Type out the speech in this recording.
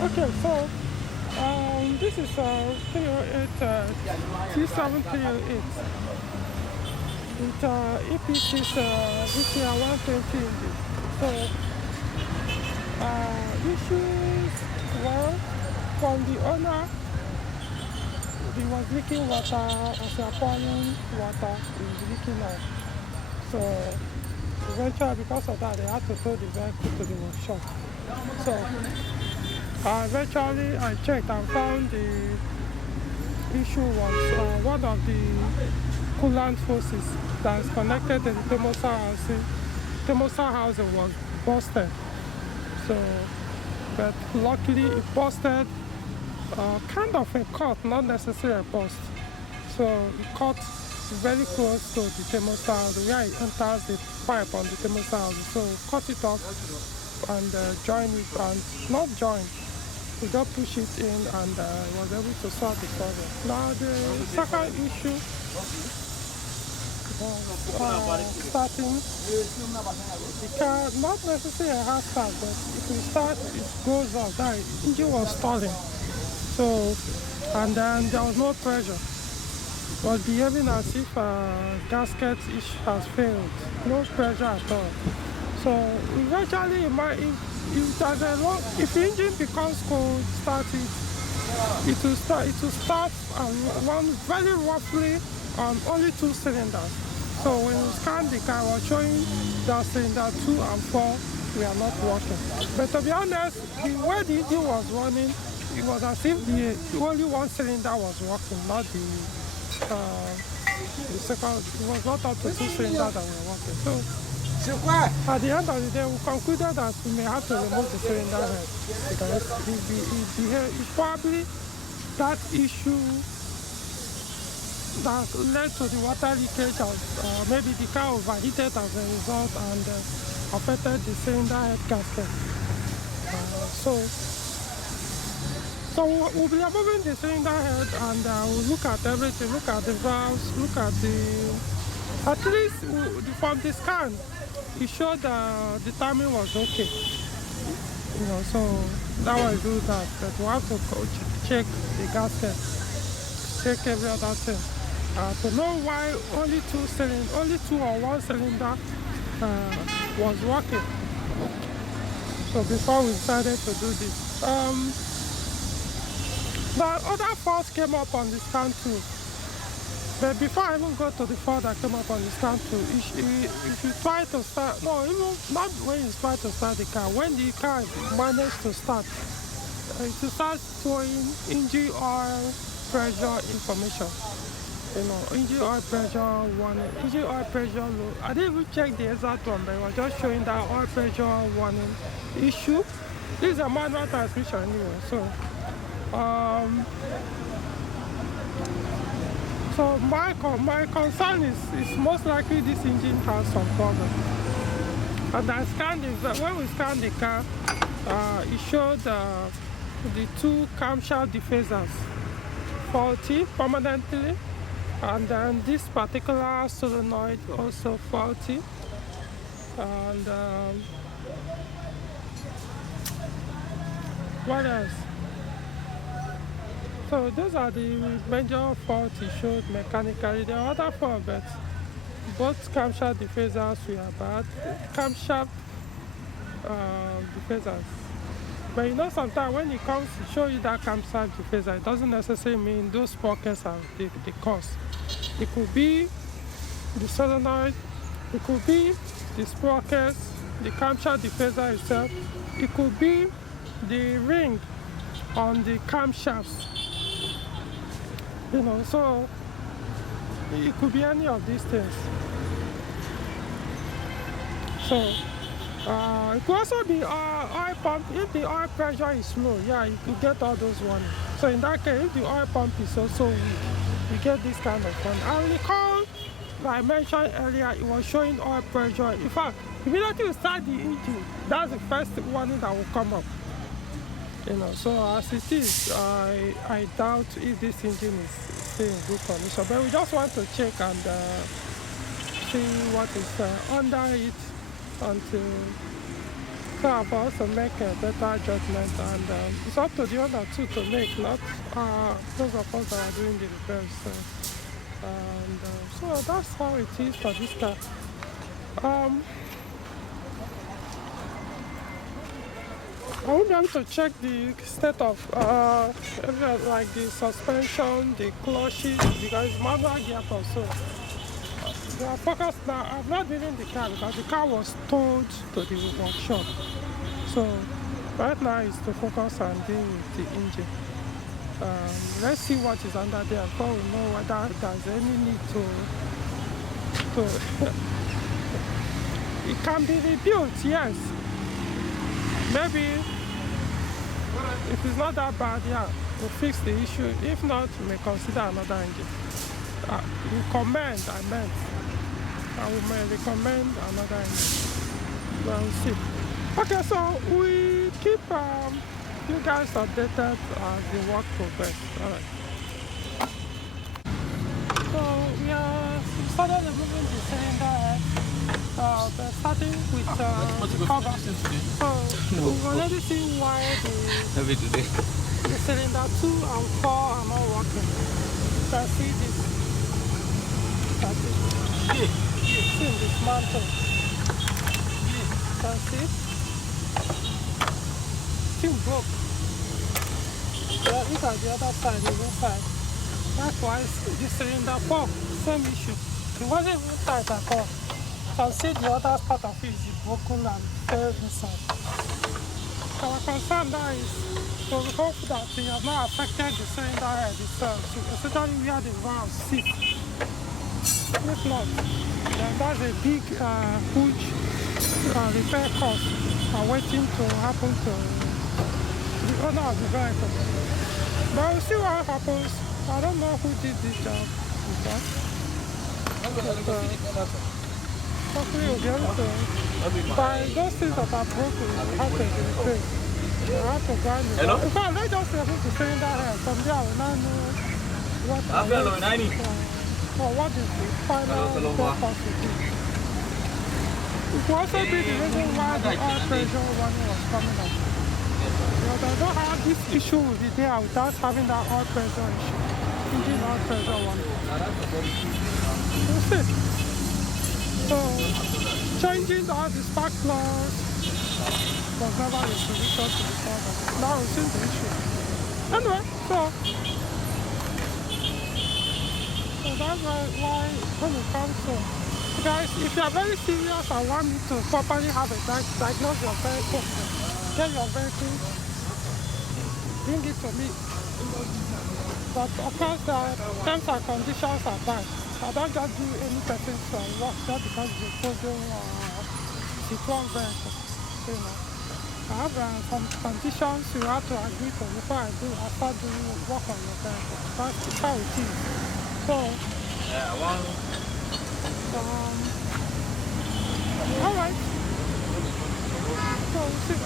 Okay, so this is 308 T7308 with EPC's VTi120 engine. So issues were from the owner. He was leaking water as you're pouring water. He's leaking out. So eventually, because of that, they had to tow the vehicle to the workshop. So eventually, I checked and found the issue was one of the coolant hoses that is connected to the thermostat housing was busted. So, but luckily it busted kind of a cut, not necessarily a bust. So it cut very close to the thermostat where it enters the pipe on the thermostat. So cut it off and join it, and not join. We just push it in and was able to solve the problem. Now the second issue was starting the car, not necessarily a hard start, but if we start, it goes off. That engine was stalling. So, and then there was no pressure. It was behaving as if gasket has failed. No pressure at all. So eventually, if the engine becomes cold, it will start and run very roughly on only 2 cylinders. So when you scan the car, was showing that cylinder 2 and 4 we are not working. But to be honest, the way the engine was running, it was as if the only 1 cylinder was working, not the second. It was not up to 2 cylinders that were working. So at the end of the day, we concluded that we may have to remove the cylinder head because it's probably that issue that led to the water leakage. Maybe the car overheated as a result and affected the cylinder head gasket. So we'll be removing the cylinder head and we'll look at everything, look at the valves, look at at least from the scan, it showed the timing was okay. So that was do that. But we have to check the gasket, check every other thing to know why only 2 or 1 cylinder was working. So before we decided to do this, the other faults came up on the scan too. But before I even go to the fault that came up on the scan too, if you try to start, even not when you try to start the car, when the car managed to start, it will start showing engine oil pressure information. Engine oil pressure warning, engine oil pressure low. I didn't even check the exact one, but it was just showing that oil pressure warning issue. This is a manual transmission anyway, so my concern is most likely this engine has some problem. And when we scanned the car, it showed the 2 camshaft defacers faulty permanently, and then this particular solenoid also faulty, and what else? So those are the major faults it showed mechanically. There are other faults, but both camshaft defacers were bad. Camshaft defacers. But sometimes when it comes to show you that camshaft defacer, it doesn't necessarily mean those sprockets are the cause. It could be the solenoid, it could be the sprockets, the camshaft defacer itself, it could be the ring on the camshafts. So it could be any of these things. So it could also be oil pump. If the oil pressure is low, you could get all those warnings. So in that case, if the oil pump is also weak, you get this kind of one. I recall, like I mentioned earlier, it was showing oil pressure. In fact, immediately you start the engine, that's the first warning that will come up. So as it is, I doubt if this engine is still in good condition. But we just want to check and see what is under it until So for us to make a better judgment, and it's up to the other two to make, not those of us that are doing the repairs. And so that's how it is for this car. I will be able to check the state of like the suspension, the clutches, because it's manual gearbox. So they are focused now. I'm not dealing the car because the car was towed to the workshop. So right now is to focus on dealing with the engine. Let's see what is under there before we know whether there's any need to it can be rebuilt, yes. Maybe if it's not that bad, yeah, we'll fix the issue. If not, we may consider another engine. Recommend, I meant. I may recommend another engine. Well, we'll see. Okay, so we keep you guys updated as the work progress. Alright. So we started removing the cylinder head. We're starting with the cover. So we've already seen why the cylinder 2 and 4 are not working. You can see this. It's in dismantle. You can see it. Still broke. Yeah, look at the other side, the inside. That's why the cylinder 4, same issue. It wasn't even tight at all. You can see the other part of it is broken and fell inside. Our concern now is to hope that it has not affected the cylinder head itself, especially where the valve sits. If not, then that's a big, huge repair cost waiting to happen to the owner of the vehicle. But we'll see what happens. I don't know who did this job before. Hopefully we'll be able to, by those things that are broken, we have to replace. We have to grind it. In fact, let's just remove the cylinder head. From there, we now know what what is the final repair cost will be. It will also be the reason why the oil pressure warning was coming up. But I don't have this issue will be there without having that oil pressure issue. Engine oil pressure warning. We'll see. So, changing all the spark plugs was never a solution to the problem. Now we've seen the issue. Anyway, so that's why when it comes to, guys, if you are very serious and want me to properly have a diagnose your vehicle, get your vehicle, bring it to me. But of course, terms and conditions are bad. I don't just do any person's work just because it's a Peugeot C1 vehicle. You know, I have some conditions you have to agree to before I start doing work on your vehicle. That's how it is. So, all right. So, we'll see.